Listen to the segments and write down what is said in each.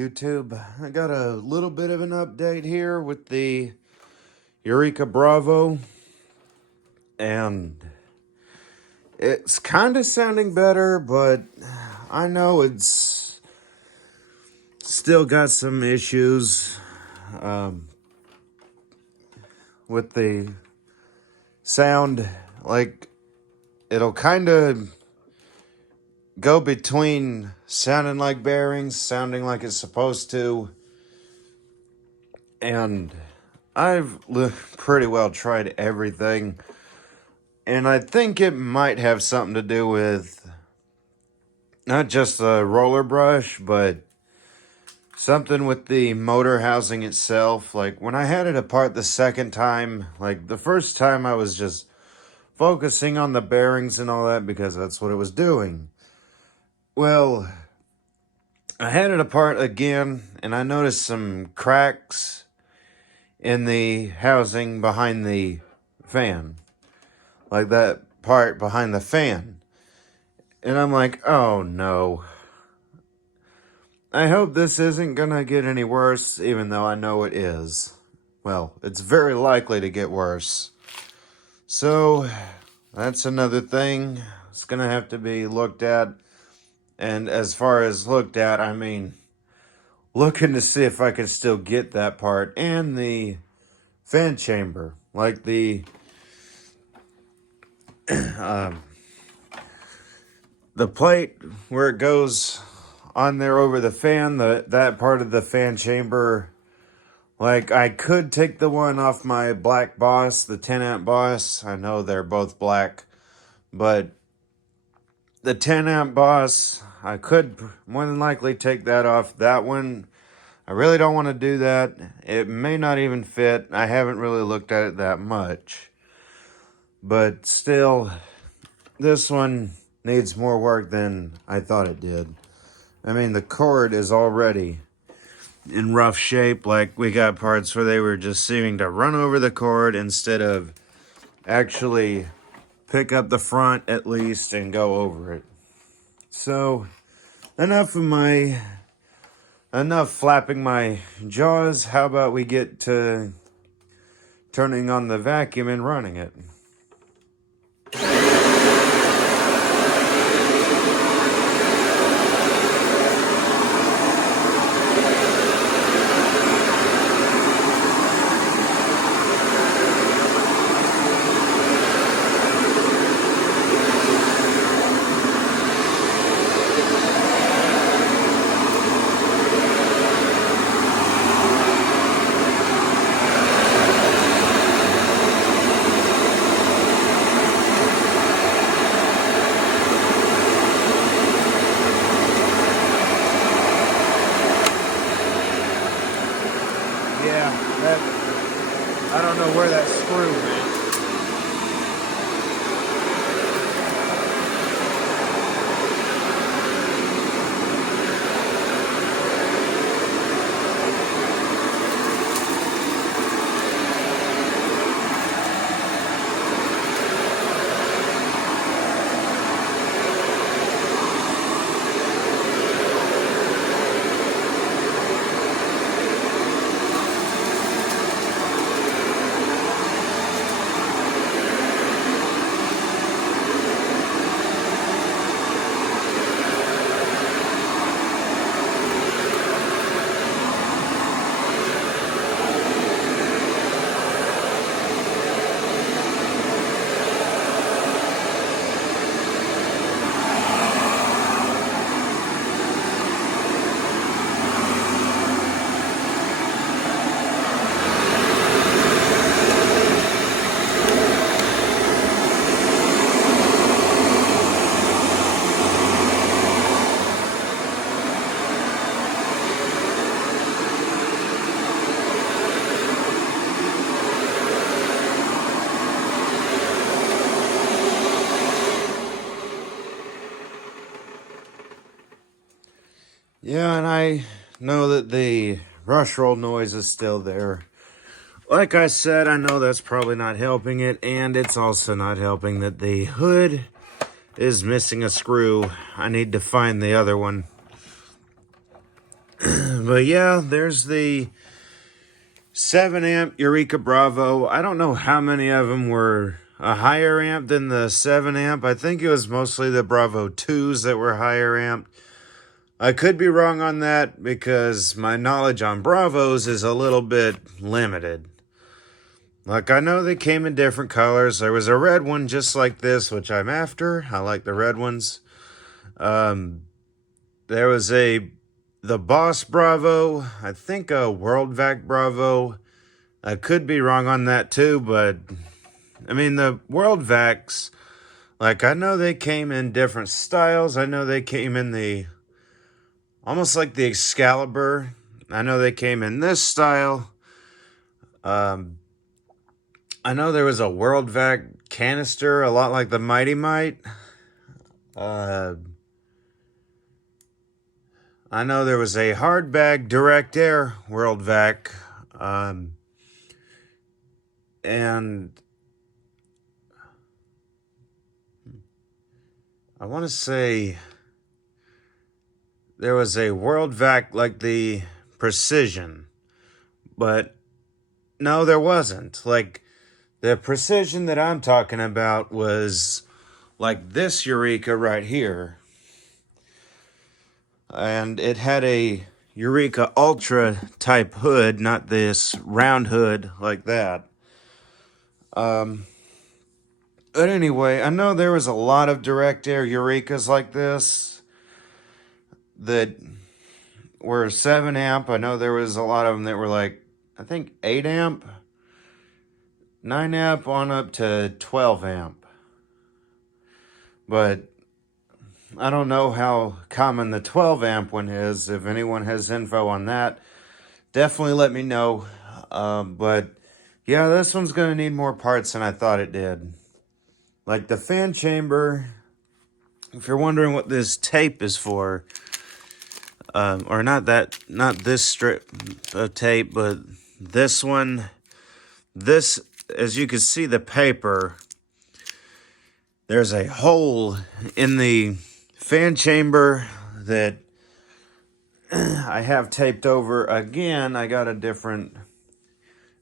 YouTube? I got a little bit of an update here with the EUREKA Bravo, and it's kind of sounding better, but I know it's still got some issues with the sound. Like, it'll kind of go between sounding like bearings, sounding like it's supposed to, and I've pretty well tried everything, and I think it might have something to do with not just the roller brush, but something with the motor housing itself. Like, when I had it apart the second time, like the first time I was just focusing on the bearings and all that because that's what it was doing. Well, I had it apart again, and I noticed some cracks in the housing behind the fan. Like that part behind the fan. And I'm like, oh no. I hope this isn't gonna get any worse, even though I know it is. Well, it's very likely to get worse. So, that's another thing. It's gonna have to be looked at. And as far as looked at, I mean, looking to see if I can still get that part and the fan chamber. Like the plate where it goes on there over the fan, that part of the fan chamber. Like, I could take the one off my black Boss, the 10 amp Boss. I know they're both black, but the 10 amp Boss, I could more than likely take that off. That one, I really don't want to do that. It may not even fit. I haven't really looked at it that much. But still, this one needs more work than I thought it did. I mean, the cord is already in rough shape. Like, we got parts where they were just seeming to run over the cord instead of actually pick up the front at least and go over it. So, enough flapping my jaws. How about we get to turning on the vacuum and running it? Yeah, I don't know where that screw went. Yeah, and I know that the rush roll noise is still there. Like I said, I know that's probably not helping it, and it's also not helping that the hood is missing a screw. I need to find the other one. But yeah, there's the 7 amp EUREKA Bravo. I don't know how many of them were a higher amp than the 7 amp. I think it was mostly the Bravo 2s that were higher amped. I could be wrong on that because my knowledge on Bravos is a little bit limited. Like, I know they came in different colors. There was a red one just like this, which I'm after. I like the red ones. There was the Boss Bravo. I think a World Vac Bravo. I could be wrong on that too, but I mean, the World Vacs, like, I know they came in different styles. I know they came in the, almost like the Excalibur. I know they came in this style. I know there was a World Vac canister, a lot like the Mighty Might. I know there was a hard bag direct air World Vac. And I want to say there was a World Vac like the Precision. But no, there wasn't. Like, the Precision that I'm talking about was like this EUREKA right here. And it had a EUREKA Ultra type hood, not this round hood like that. But anyway, I know there was a lot of direct air EUREKAs like this that were 7 amp. I know there was a lot of them that were like, I think 8 amp, 9 amp on up to 12 amp. But I don't know how common the 12 amp one is. If anyone has info on that, definitely let me know. But yeah, this one's going to need more parts than I thought it did. Like the fan chamber, if you're wondering what this tape is for, or not this strip of tape, but this one, this, as you can see the paper, there's a hole in the fan chamber that I have taped over again. I got a different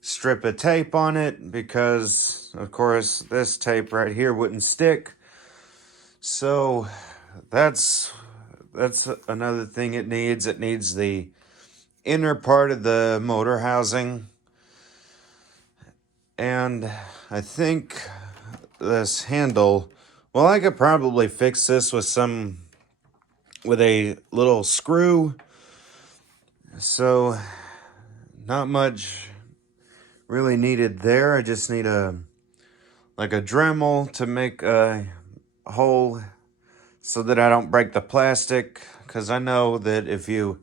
strip of tape on it because, of course, this tape right here wouldn't stick. So that's another thing it needs. It needs the inner part of the motor housing. And I think this handle, well, I could probably fix this with a little screw. So not much really needed there. I just need like a Dremel to make a hole so that I don't break the plastic, because I know that if you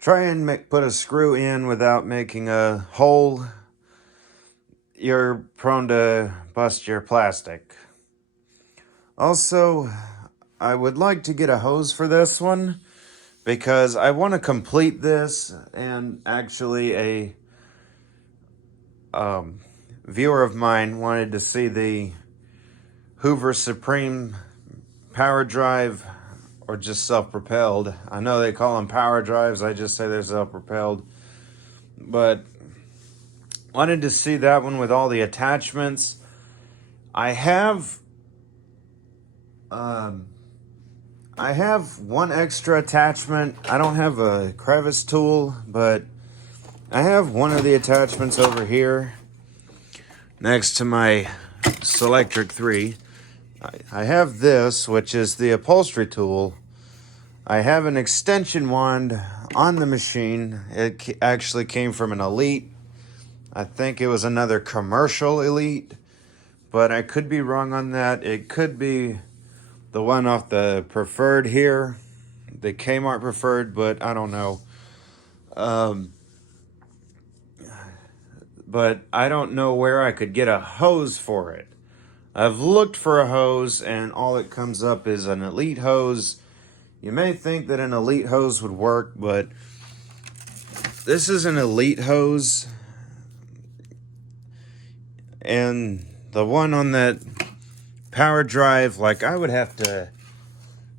try and put a screw in without making a hole, you're prone to bust your plastic. Also, I would like to get a hose for this one because I want to complete this, and actually a viewer of mine wanted to see the Hoover Supreme power drive, or just self-propelled. I know they call them power drives. I just say they're self-propelled. But wanted to see that one with all the attachments. I have one extra attachment. I don't have a crevice tool, but I have one of the attachments over here next to my Selectric 3. I have this, which is the upholstery tool. I have an extension wand on the machine. It actually came from an Elite. I think it was another commercial Elite, but I could be wrong on that. It could be the one off the Preferred here, the Kmart Preferred, but I don't know. But I don't know where I could get a hose for it. I've looked for a hose, and all it comes up is an Elite hose. You may think that an Elite hose would work, but this is an Elite hose. And the one on that power drive, like, I would have to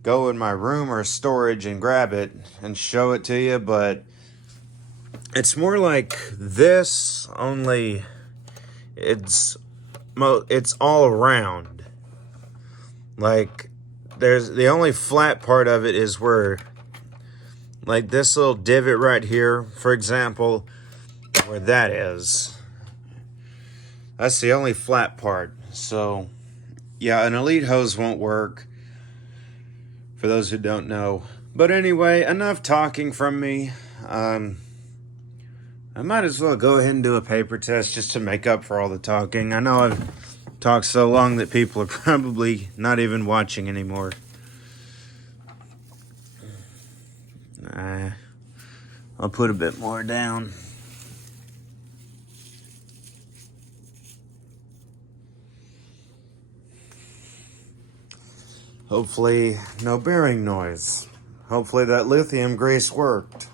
go in my room or storage and grab it and show it to you, but It's more like this, only it's all around. Like, there's the only flat part of it is where, like, this little divot right here, for example, where that is. That's the only flat part. So, yeah, an Elite hose won't work, for those who don't know. But anyway, enough talking from me. I might as well go ahead and do a paper test just to make up for all the talking. I know I've talked so long that people are probably not even watching anymore. I'll put a bit more down. Hopefully, no bearing noise. Hopefully that lithium grease worked.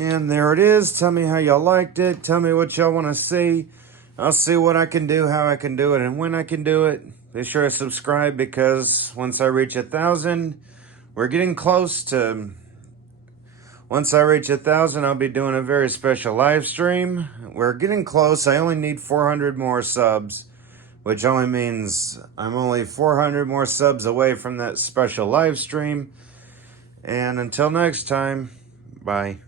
And there it is. Tell me how y'all liked it. Tell me what y'all want to see. I'll see what I can do, how I can do it, and when I can do it. Be sure to subscribe, because once I reach 1,000, we're getting close to... Once I reach 1,000, I'll be doing a very special live stream. We're getting close. I only need 400 more subs, which only means I'm only 400 more subs away from that special live stream. And until next time, bye.